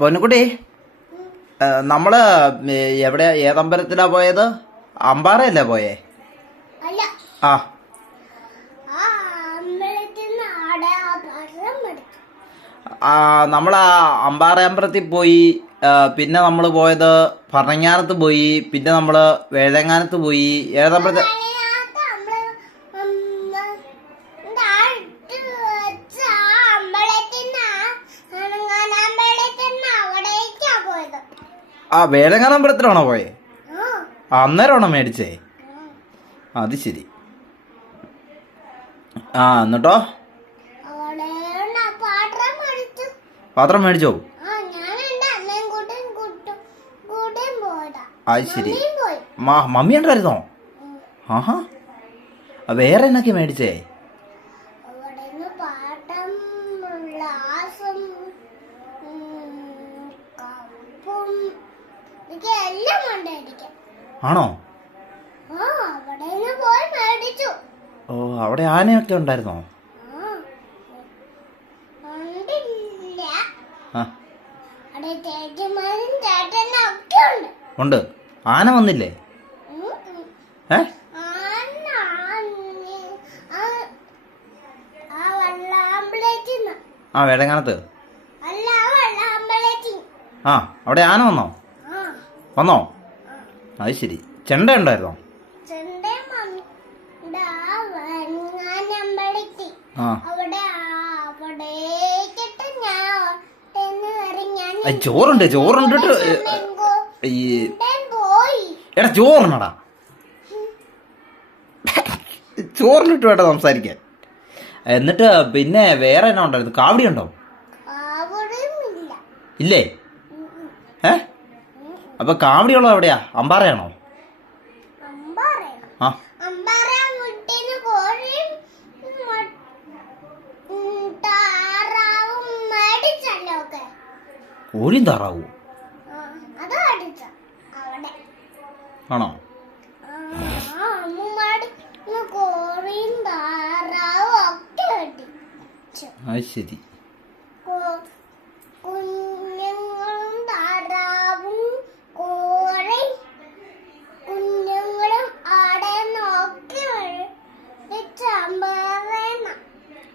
പൊന്നുകുട്ടി, നമ്മള് എവിടെ ഏതമ്പലത്തിലാ പോയത്? അമ്പാറയല്ലേ പോയേ? ആ നമ്മൾ അമ്പാറ അമ്പലത്തിൽ പോയി. പിന്നെ നമ്മൾ പോയത് ഭരണങ്ങാനത്ത് പോയി. പിന്നെ നമ്മൾ വേഴങ്ങാനത്ത് പോയി. ഏതമ്പലത്തിൽ? വേഴങ്ങാനം അമ്പലത്തിലാണോ പോയേ? അന്നേരമാണോ മേടിച്ചേ? അത് ശരി. എന്നിട്ടോ? പാത്രം മേടിച്ചോ? അത് ശരി. മമ്മി ഉണ്ടായിരുന്നോ? ആഹാ. വേറെ എന്നൊക്കെ മേടിച്ചേ? ആണോ? ഓ, അവിടെ ആനയൊക്കെ ഉണ്ടായിരുന്നോ? ഉണ്ട്. ആന വന്നില്ലേ? വേഴങ്ങാനത്ത്. അവിടെ ആന വന്നോ? വന്നോ? അത് ശരി. ചെണ്ട ഉണ്ടായിരുന്നോ? ചോറുണ്ട്. ചോറുണ്ടിട്ട് എടാ, ചോറുണ്ടടാ. ചോറിനിട്ട് വേണ്ട സംസാരിക്കാൻ. എന്നിട്ട് പിന്നെ വേറെ എന്നാ ഉണ്ടായിരുന്നു? കാവടി ഉണ്ടോ? ഇല്ലേ? അപ്പൊ കാവടി ഉള്ളത് എവിടെയാ? അമ്പാറയാണോ? കോഴിയും താറാവൂ ആണോ? അത് ശരി.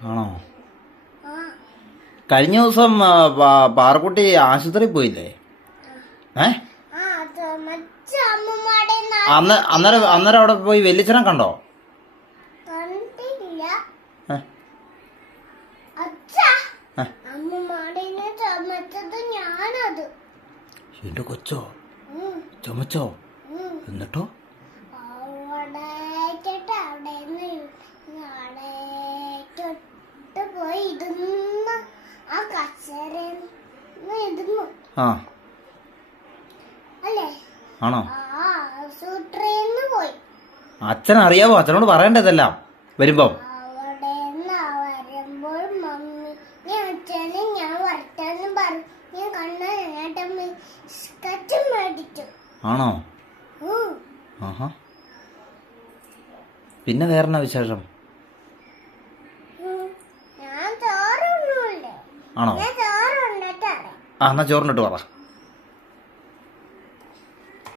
ആണോ? കഴിഞ്ഞ ദിവസം പാറക്കുട്ടി ആശുപത്രിയിൽ പോയില്ലേ? അന്നേരം അവിടെ പോയി വല്യച്ഛനെ കണ്ടോ? എന്റെ കൊച്ചോ ചുമച്ചോ? എന്നിട്ടോ? ആണോ? അച്ഛനറിയാവോ? അച്ഛനോട് പറയേണ്ടതെല്ലാം വരുമ്പം. ആണോ? ആഹാ. പിന്നെ വേറെന്നാ വിശേഷം? ആണോ? എന്നാ ചോറിനിട്ട് പറ.